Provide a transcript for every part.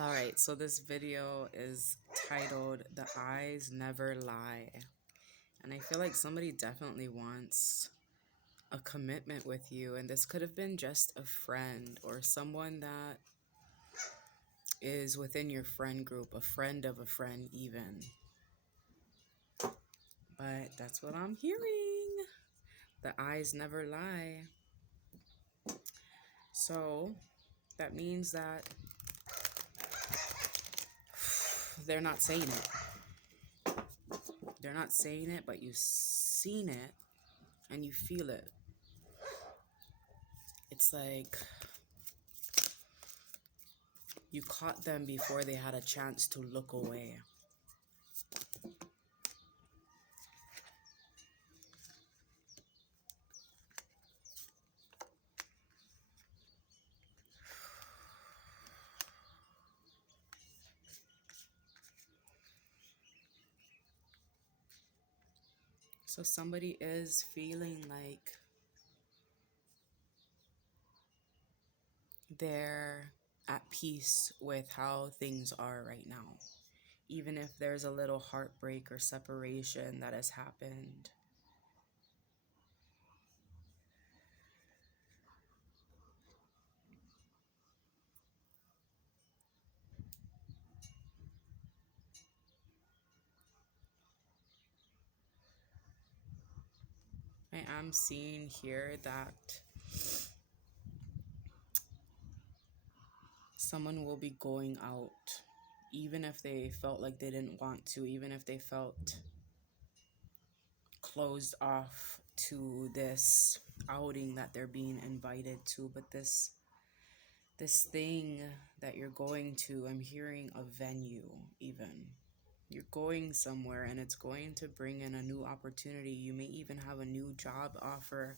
Alright, so this video is titled The Eyes Never Lie. And I feel like somebody definitely wants a commitment with you. And this could have been just a friend or someone that is within your friend group, a friend of a friend even. But that's what I'm hearing. The eyes never lie. So that means that they're not saying it. They're not saying it, but you've seen it and you feel it. It's like you caught them before they had a chance to look away. So somebody is feeling like they're at peace with how things are right now. Even if there's a little heartbreak or separation that has happened. I am seeing here that someone will be going out, even if they felt like they didn't want to, even if they felt closed off to this outing that they're being invited to. But this thing that you're going to, I'm hearing a venue even. You're going somewhere and it's going to bring in a new opportunity. You may even have a new job offer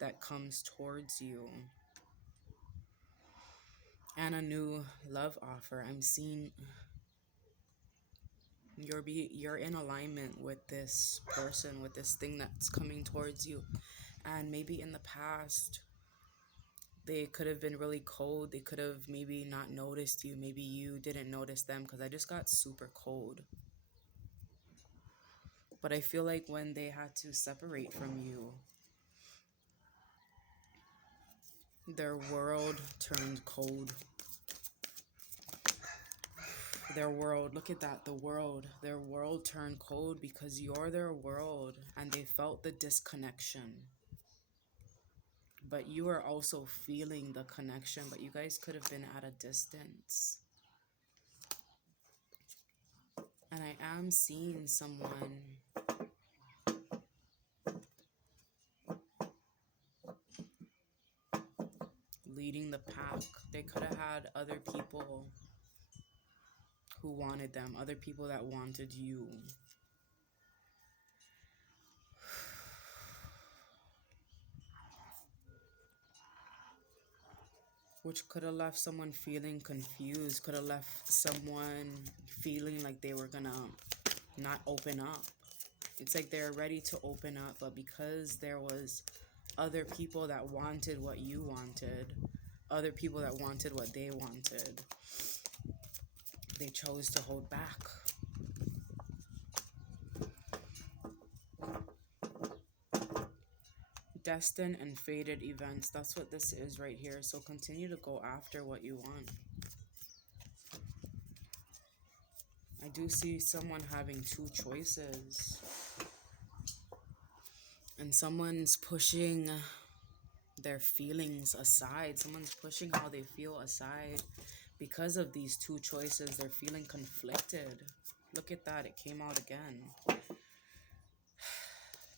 that comes towards you. And a new love offer. I'm seeing you're in alignment with this person, with this thing that's coming towards you. And maybe in the past, they could have been really cold. They could have maybe not noticed you. Maybe you didn't notice them, because I just got super cold. But I feel like when they had to separate from you, their world turned cold. Their world, look at that, their world turned cold because you're their world, and they felt the disconnection. But you are also feeling the connection, but you guys could have been at a distance. And I am seeing someone leading the pack. They could have had other people who wanted them, other people that wanted you. Which could have left someone feeling confused, could have left someone feeling like they were gonna not open up. It's like they're ready to open up, but because there was other people that wanted what you wanted, other people that wanted what they wanted, they chose to hold back. Destined and fated events, that's what this is right here. So continue to go after what you want. I do see someone having two choices, and someone's pushing their feelings aside. Someone's pushing how they feel aside. Because of these two choices, they're feeling conflicted. Look at that, it came out again.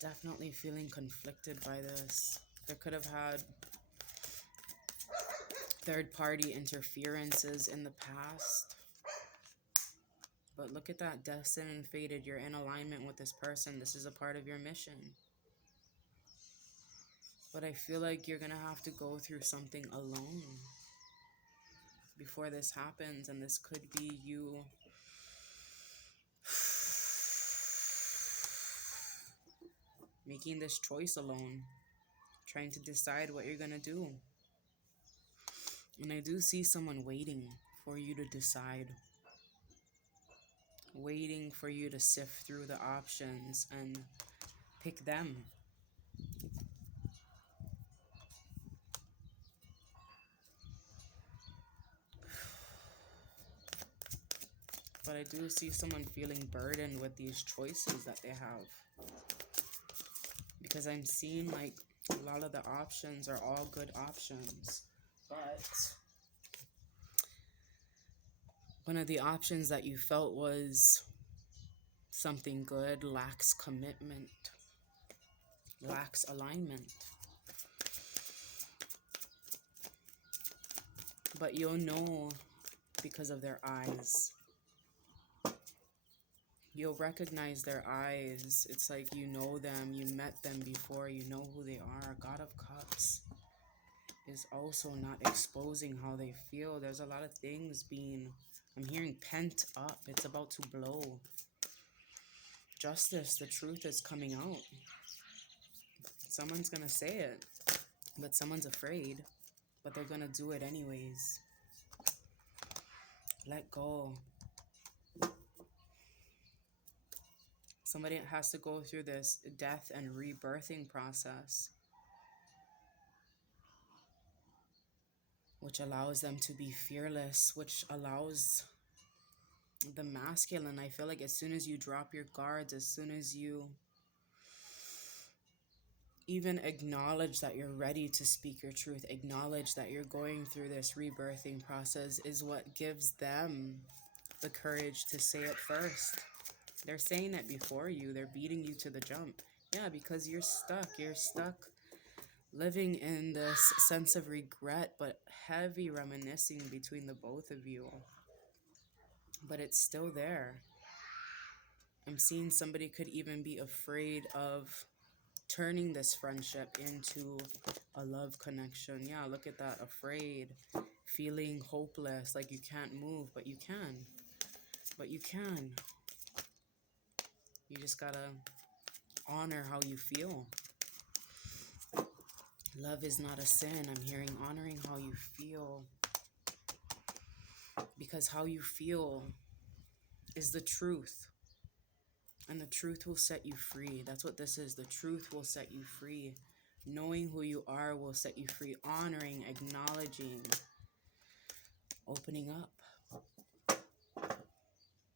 Definitely feeling conflicted by this. There could have had third-party interferences in the past. But look at that, destined and fated. You're in alignment with this person. This is a part of your mission. But I feel like you're going to have to go through something alone before this happens. And this could be you making this choice alone, trying to decide what you're going to do. And I do see someone waiting for you to decide, waiting for you to sift through the options and pick them. But I do see someone feeling burdened with these choices that they have. Because I'm seeing like a lot of the options are all good options. But one of the options that you felt was something good lacks commitment, lacks alignment. But you'll know because of their eyes. You'll recognize their eyes. It's like you know them, you met them before, you know who they are. God of Cups is also not exposing how they feel. There's a lot of things being, I'm hearing pent up. It's about to blow. Justice, the truth is coming out. Someone's gonna say it, but someone's afraid, but they're gonna do it anyways. Let go. Somebody has to go through this death and rebirthing process, which allows them to be fearless, which allows the masculine. I feel like as soon as you drop your guards, as soon as you even acknowledge that you're ready to speak your truth, acknowledge that you're going through this rebirthing process, is what gives them the courage to say it first. They're saying it before you. They're beating you to the jump. Yeah, because you're stuck. You're stuck living in this sense of regret, but heavy reminiscing between the both of you. But it's still there. I'm seeing somebody could even be afraid of turning this friendship into a love connection. Yeah, look at that. Afraid, feeling hopeless, like you can't move, but you can. But you can. You just gotta honor how you feel. Love is not a sin. I'm hearing honoring how you feel. Because how you feel is the truth. And the truth will set you free. That's what this is. The truth will set you free. Knowing who you are will set you free. Honoring, acknowledging, opening up.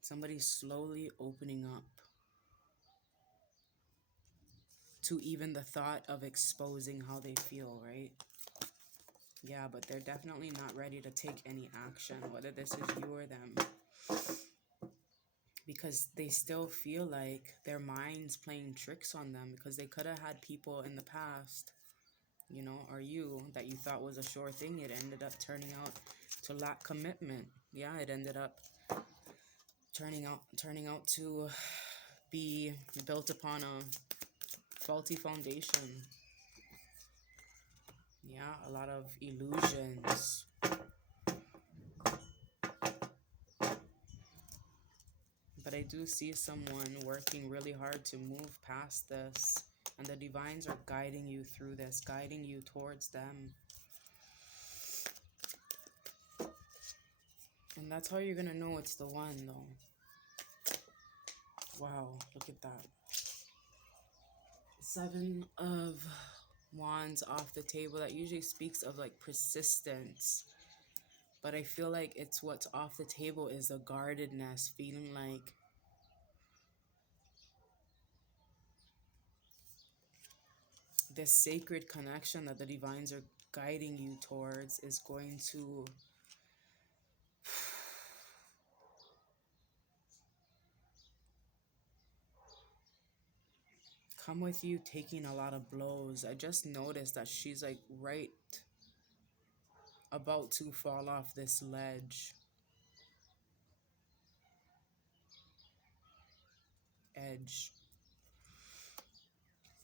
Somebody's slowly opening up to even the thought of exposing how they feel, right? Yeah, but they're definitely not ready to take any action, whether this is you or them. Because they still feel like their mind's playing tricks on them, because they could have had people in the past, you know, or you, that you thought was a sure thing. It ended up turning out to lack commitment. Yeah, it ended up turning out to be built upon a faulty foundation. Yeah, a lot of illusions. But I do see someone working really hard to move past this. And the divines are guiding you through this, guiding you towards them. And that's how you're going to know it's the one, though. Wow, look at that. 7 of Wands off the table. That usually speaks of like persistence. But I feel like it's what's off the table is the guardedness, feeling like this sacred connection that the divines are guiding you towards is going to come with you taking a lot of blows. I just noticed that she's like right about to fall off this ledge. Edge.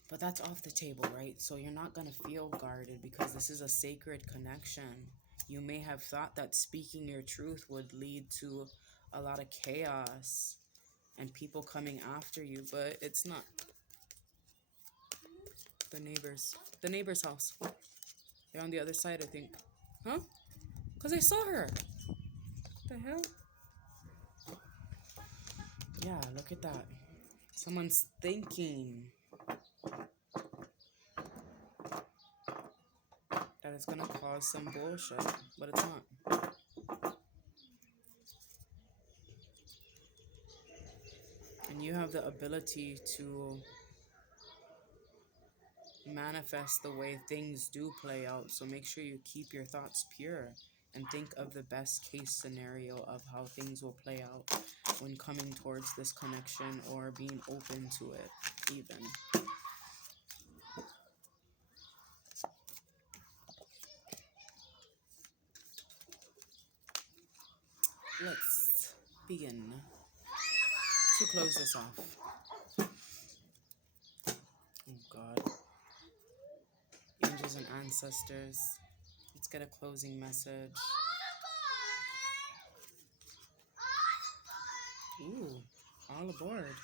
But that's off the table, right? So you're not going to feel guarded because this is a sacred connection. You may have thought that speaking your truth would lead to a lot of chaos and people coming after you, but it's not. The neighbor's house. They're on the other side, I think. Huh? Because I saw her. The hell? Yeah, look at that. Someone's thinking that it's gonna cause some bullshit, but it's not. And you have the ability to manifest the way things do play out. So make sure you keep your thoughts pure and think of the best case scenario of how things will play out when coming towards this connection or being open to it, even. Let's begin to close this off. Oh God. Angels and ancestors. Let's get a closing message. Ooh, all aboard.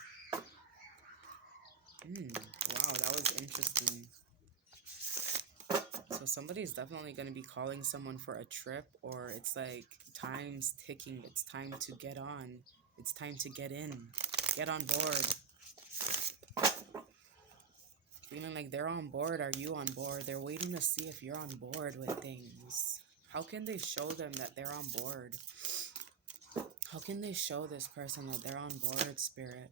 Wow, that was interesting. So somebody's definitely going to be calling someone for a trip, or it's like time's ticking. It's time to get on. It's time to get in. Get on board. Feeling like they're on board. Are you on board? They're waiting to see if you're on board with things. How can they show them that they're on board? How can they show this person that they're on board, Spirit?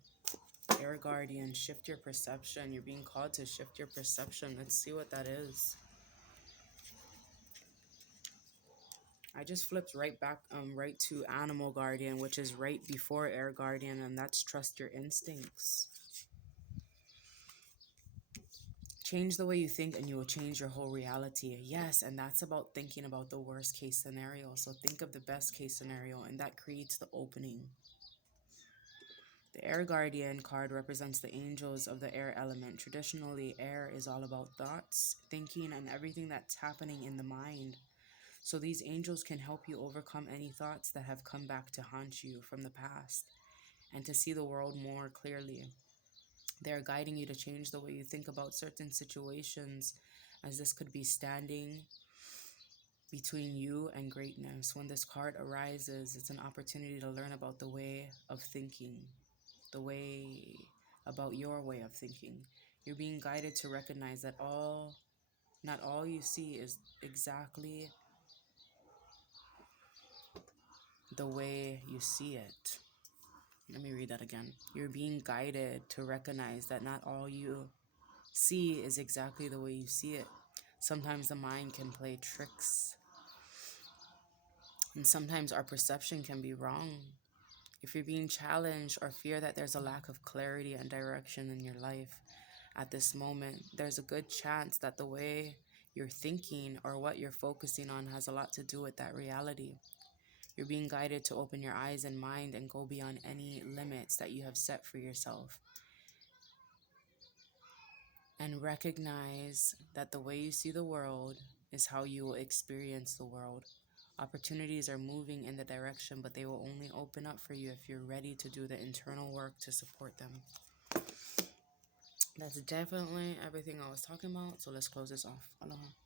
Air Guardian, shift your perception. You're being called to shift your perception. Let's see what that is. I just flipped right back, right to Animal Guardian, which is right before Air Guardian, and that's trust your instincts. Change the way you think and you will change your whole reality. Yes, and that's about thinking about the worst case scenario. So think of the best case scenario, and that creates the opening. The Air Guardian card represents the angels of the air element. Traditionally, air is all about thoughts, thinking, and everything that's happening in the mind. So these angels can help you overcome any thoughts that have come back to haunt you from the past and to see the world more clearly. They're guiding you to change the way you think about certain situations, as this could be standing between you and greatness. When this card arises, it's an opportunity to learn about the way of thinking, about your way of thinking. You're being guided to recognize that not all you see is exactly the way you see it. Let me read that again. You're being guided to recognize that not all you see is exactly the way you see it. Sometimes the mind can play tricks, and sometimes our perception can be wrong. If you're being challenged or fear that there's a lack of clarity and direction in your life at this moment, there's a good chance that the way you're thinking or what you're focusing on has a lot to do with that reality. You're being guided to open your eyes and mind and go beyond any limits that you have set for yourself. And recognize that the way you see the world is how you will experience the world. Opportunities are moving in the direction, but they will only open up for you if you're ready to do the internal work to support them. That's definitely everything I was talking about, so let's close this off. Aloha.